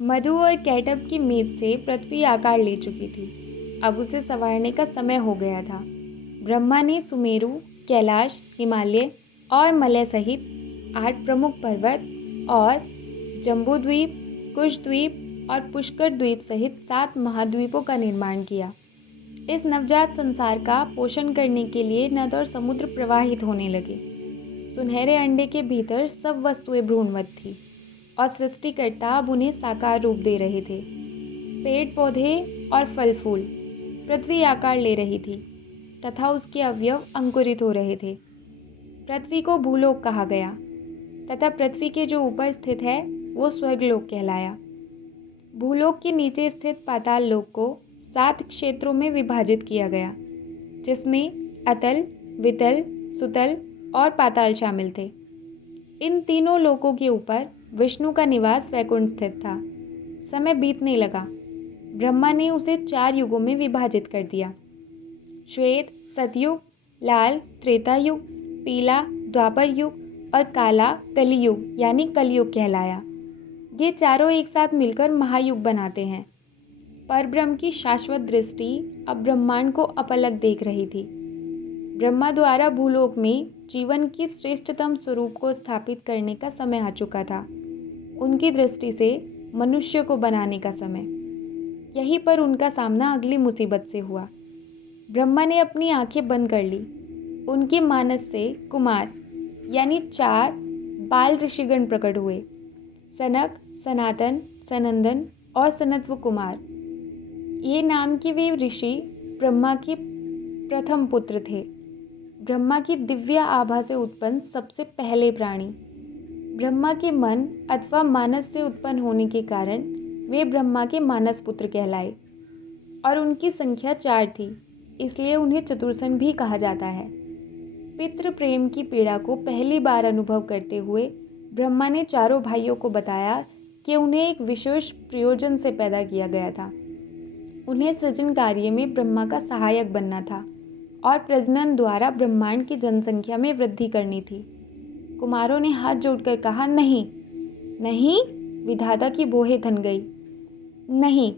मधु और कैटब की मेद से पृथ्वी आकार ले चुकी थी। अब उसे संवारने का समय हो गया था। ब्रह्मा ने सुमेरु, कैलाश, हिमालय और मलय सहित 8 प्रमुख पर्वत और जम्बूद्वीप, कुशद्वीप और पुष्कर द्वीप सहित 7 महाद्वीपों का निर्माण किया। इस नवजात संसार का पोषण करने के लिए नद और समुद्र प्रवाहित होने लगे। सुनहरे अंडे के भीतर सब वस्तुएं भ्रूणवत थी और सृष्टिकर्ता अब उन्हें साकार रूप दे रहे थे। पेड़ पौधे और फल फूल, पृथ्वी आकार ले रही थी तथा उसके अवयव अंकुरित हो रहे थे। पृथ्वी को भूलोक कहा गया तथा पृथ्वी के जो ऊपर स्थित है वो स्वर्गलोक कहलाया। भूलोक के नीचे स्थित पाताल लोक को 7 क्षेत्रों में विभाजित किया गया, जिसमें अतल, वितल, सुतल और पाताल शामिल थे। इन तीनों लोकों के ऊपर विष्णु का निवास वैकुंठ स्थित था। समय बीतने लगा। ब्रह्मा ने उसे 4 युगों में विभाजित कर दिया। श्वेत सतयुग, लाल त्रेता युग, पीला द्वापर युग और काला कलियुग यानी कलयुग कहलाया। ये चारों एक साथ मिलकर महायुग बनाते हैं। परब्रह्म की शाश्वत दृष्टि अब ब्रह्मांड को अपलक देख रही थी। ब्रह्मा द्वारा भूलोक में जीवन की श्रेष्ठतम स्वरूप को स्थापित करने का समय आ चुका था। उनकी दृष्टि से मनुष्य को बनाने का समय। यहीं पर उनका सामना अगली मुसीबत से हुआ। ब्रह्मा ने अपनी आंखें बंद कर ली। उनके मानस से कुमार यानी 4 बाल ऋषिगण प्रकट हुए। सनक, सनातन, सनंदन और सनत्व कुमार, ये नाम के वे ऋषि ब्रह्मा के प्रथम पुत्र थे। ब्रह्मा की दिव्य आभा से उत्पन्न सबसे पहले प्राणी। ब्रह्मा के मन अथवा मानस से उत्पन्न होने के कारण वे ब्रह्मा के मानस पुत्र कहलाए और उनकी संख्या 4 थी, इसलिए उन्हें चतुर्सन भी कहा जाता है। पितृ प्रेम की पीड़ा को पहली बार अनुभव करते हुए ब्रह्मा ने चारों भाइयों को बताया कि उन्हें एक विशेष प्रयोजन से पैदा किया गया था। उन्हें सृजन कार्य में ब्रह्मा का सहायक बनना था और प्रजनन द्वारा ब्रह्मांड की जनसंख्या में वृद्धि करनी थी। कुमारों ने हाथ जोड़कर कहा, नहीं नहीं, विधाता की भौहें थन गई। नहीं,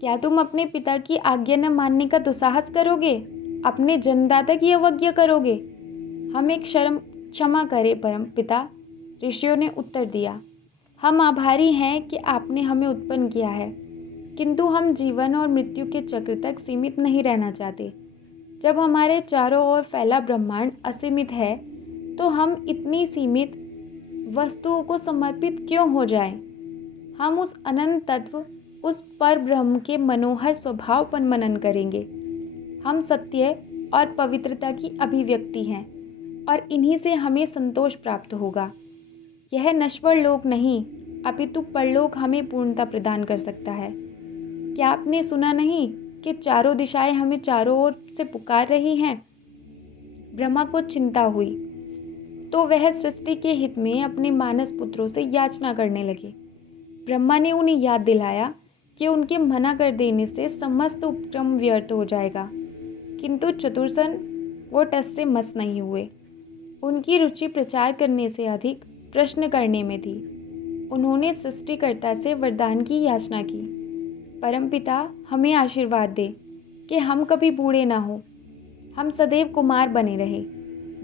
क्या तुम अपने पिता की आज्ञा न मानने का दुस्साहस करोगे? अपने जन्मदाता की अवज्ञा करोगे? हमें क्षमा करें परम पिता, ऋषियों ने उत्तर दिया। हम आभारी हैं कि आपने हमें उत्पन्न किया है, किंतु हम जीवन और मृत्यु के चक्र तक सीमित नहीं रहना चाहते। जब हमारे चारों ओर फैला ब्रह्मांड असीमित है, तो हम इतनी सीमित वस्तुओं को समर्पित क्यों हो जाएं? हम उस अनंत तत्व, उस पर ब्रह्म के मनोहर स्वभाव पर मनन करेंगे। हम सत्य और पवित्रता की अभिव्यक्ति हैं और इन्हीं से हमें संतोष प्राप्त होगा। यह नश्वर लोक नहीं, अपितु परलोक हमें पूर्णता प्रदान कर सकता है। क्या आपने सुना नहीं कि चारों दिशाएं हमें चारों ओर से पुकार रही हैं? ब्रह्मा को चिंता हुई तो वह सृष्टि के हित में अपने मानस पुत्रों से याचना करने लगे। ब्रह्मा ने उन्हें याद दिलाया कि उनके मना कर देने से समस्त उपक्रम व्यर्थ हो जाएगा, किंतु चतुर्सन वो टस से मस नहीं हुए। उनकी रुचि प्रचार करने से अधिक प्रश्न करने में थी। उन्होंने सृष्टिकर्ता से वरदान की याचना की, परमपिता हमें आशीर्वाद दे कि हम कभी बूढ़े ना हो, हम सदैव कुमार बने रहे,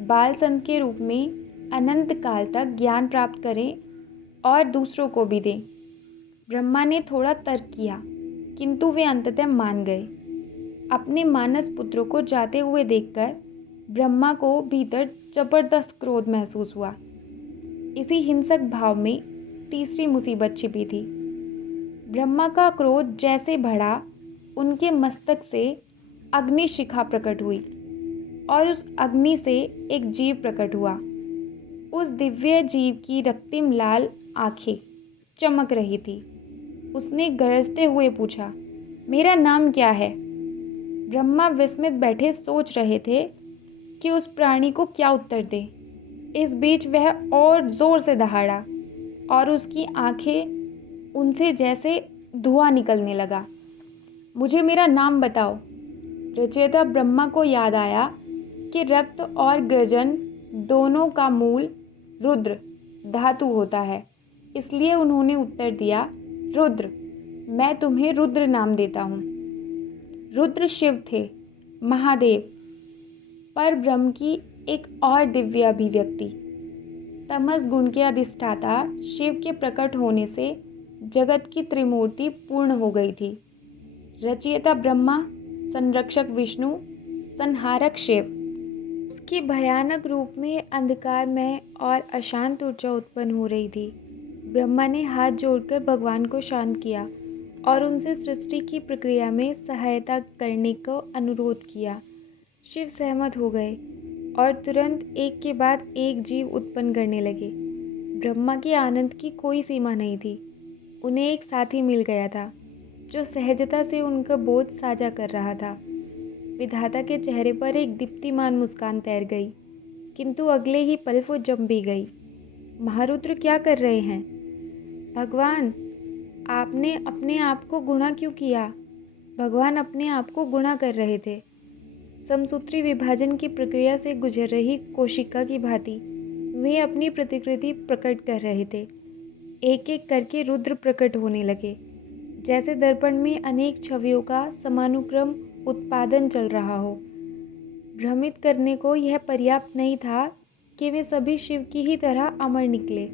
बाल संत के रूप में अनंत काल तक ज्ञान प्राप्त करें और दूसरों को भी दें। ब्रह्मा ने थोड़ा तर्क किया, किंतु वे अंततः मान गए। अपने मानस पुत्रों को जाते हुए देखकर ब्रह्मा को भीतर जबरदस्त क्रोध महसूस हुआ। इसी हिंसक भाव में तीसरी मुसीबत छिपी थी। ब्रह्मा का क्रोध जैसे बढ़ा, उनके मस्तक से अग्नि शिखा प्रकट हुई और उस अग्नि से एक जीव प्रकट हुआ। उस दिव्य जीव की रक्तिम लाल आंखें चमक रही थी। उसने गरजते हुए पूछा, मेरा नाम क्या है? ब्रह्मा विस्मित बैठे सोच रहे थे कि उस प्राणी को क्या उत्तर दे। इस बीच वह और जोर से दहाड़ा और उसकी आंखें उनसे जैसे धुआं निकलने लगा। मुझे मेरा नाम बताओ। रचयिता ब्रह्मा को याद आया कि रक्त और गर्जन दोनों का मूल रुद्र धातु होता है, इसलिए उन्होंने उत्तर दिया रुद्र, मैं तुम्हें रुद्र नाम देता हूँ। रुद्र शिव थे, महादेव, पर ब्रह्म की एक और दिव्य अभिव्यक्ति। तमस गुण के अधिष्ठाता शिव के प्रकट होने से जगत की त्रिमूर्ति पूर्ण हो गई थी। रचयिता ब्रह्मा, संरक्षक विष्णु, संहारक शिव। उसके भयानक रूप में अंधकार में और अशांत ऊर्जा उत्पन्न हो रही थी। ब्रह्मा ने हाथ जोड़कर भगवान को शांत किया और उनसे सृष्टि की प्रक्रिया में सहायता करने को अनुरोध किया। शिव सहमत हो गए और तुरंत एक के बाद एक जीव उत्पन्न करने लगे। ब्रह्मा के आनंद की कोई सीमा नहीं थी। उन्हें एक साथी मिल गया था जो सहजता से उनका बोझ साझा कर रहा था। विधाता के चेहरे पर एक दीप्तिमान मुस्कान तैर गई, किंतु अगले ही पल वो जम भी गई। महारुद्र क्या कर रहे हैं? भगवान, आपने अपने आप को गुणा क्यों किया? भगवान अपने आप को गुणा कर रहे थे। समसूत्री विभाजन की प्रक्रिया से गुजर रही कोशिका की भांति वे अपनी प्रतिकृति प्रकट कर रहे थे। एक एक करके रुद्र प्रकट होने लगे, जैसे दर्पण में अनेक छवियों का समानुक्रम उत्पादन चल रहा हो। भ्रमित करने को यह पर्याप्त नहीं था कि वे सभी शिव की ही तरह अमर निकले।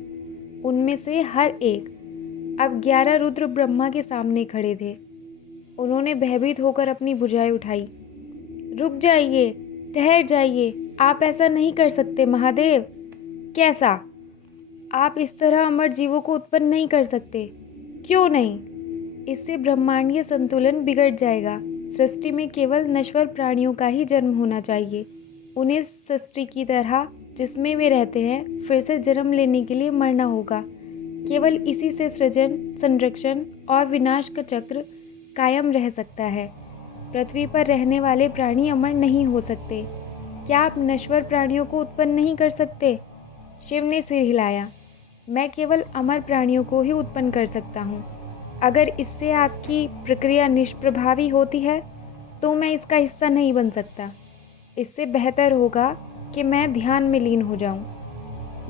उनमें से हर एक अब 11 रुद्र ब्रह्मा के सामने खड़े थे। उन्होंने भयभीत होकर अपनी भुजाएं उठाई। रुक जाइए, ठहर जाइए, आप ऐसा नहीं कर सकते महादेव। कैसा? आप इस तरह अमर जीवों को उत्पन्न नहीं कर सकते। क्यों नहीं? इससे ब्रह्मांडीय संतुलन बिगड़ जाएगा। सृष्टि में केवल नश्वर प्राणियों का ही जन्म होना चाहिए। उन्हें सृष्टि की तरह जिसमें वे रहते हैं फिर से जन्म लेने के लिए मरना होगा। केवल इसी से सृजन, संरक्षण और विनाश का चक्र कायम रह सकता है। पृथ्वी पर रहने वाले प्राणी अमर नहीं हो सकते। क्या आप नश्वर प्राणियों को उत्पन्न नहीं कर सकते? शिव ने सिर हिलाया। मैं केवल अमर प्राणियों को ही उत्पन्न कर सकता हूँ। अगर इससे आपकी प्रक्रिया निष्प्रभावी होती है तो मैं इसका हिस्सा नहीं बन सकता। इससे बेहतर होगा कि मैं ध्यान में लीन हो जाऊं।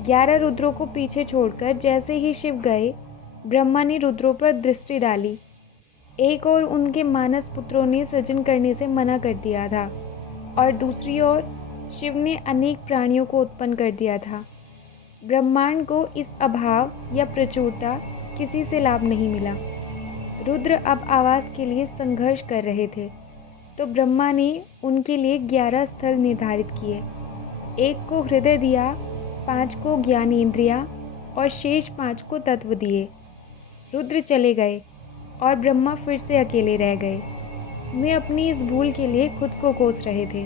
11 रुद्रों को पीछे छोड़कर जैसे ही शिव गए, ब्रह्मा ने रुद्रों पर दृष्टि डाली। एक ओर उनके मानस पुत्रों ने सृजन करने से मना कर दिया था और दूसरी ओर शिव ने अनेक प्राणियों को उत्पन्न कर दिया था। ब्रह्मांड को इस अभाव या प्रचुरता किसी से लाभ नहीं मिला। रुद्र अब आवास के लिए संघर्ष कर रहे थे, तो ब्रह्मा ने उनके लिए 11 स्थल निर्धारित किए। एक को हृदय दिया, 5 को ज्ञानेंद्रियां और शेष 5 को तत्व दिए। रुद्र चले गए और ब्रह्मा फिर से अकेले रह गए। वे अपनी इस भूल के लिए खुद को कोस रहे थे।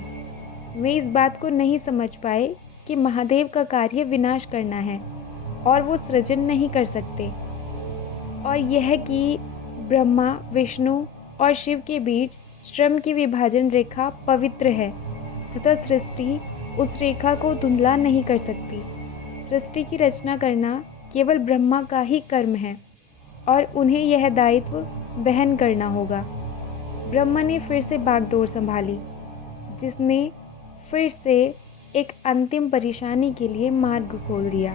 वे इस बात को नहीं समझ पाए कि महादेव का कार्य विनाश करना है और वो सृजन नहीं कर सकते, और यह कि ब्रह्मा, विष्णु और शिव के बीच श्रम की विभाजन रेखा पवित्र है तथा सृष्टि उस रेखा को धुंधला नहीं कर सकती। सृष्टि की रचना करना केवल ब्रह्मा का ही कर्म है और उन्हें यह दायित्व वहन करना होगा। ब्रह्मा ने फिर से बागडोर संभाली, जिसने फिर से एक अंतिम परेशानी के लिए मार्ग खोल दिया।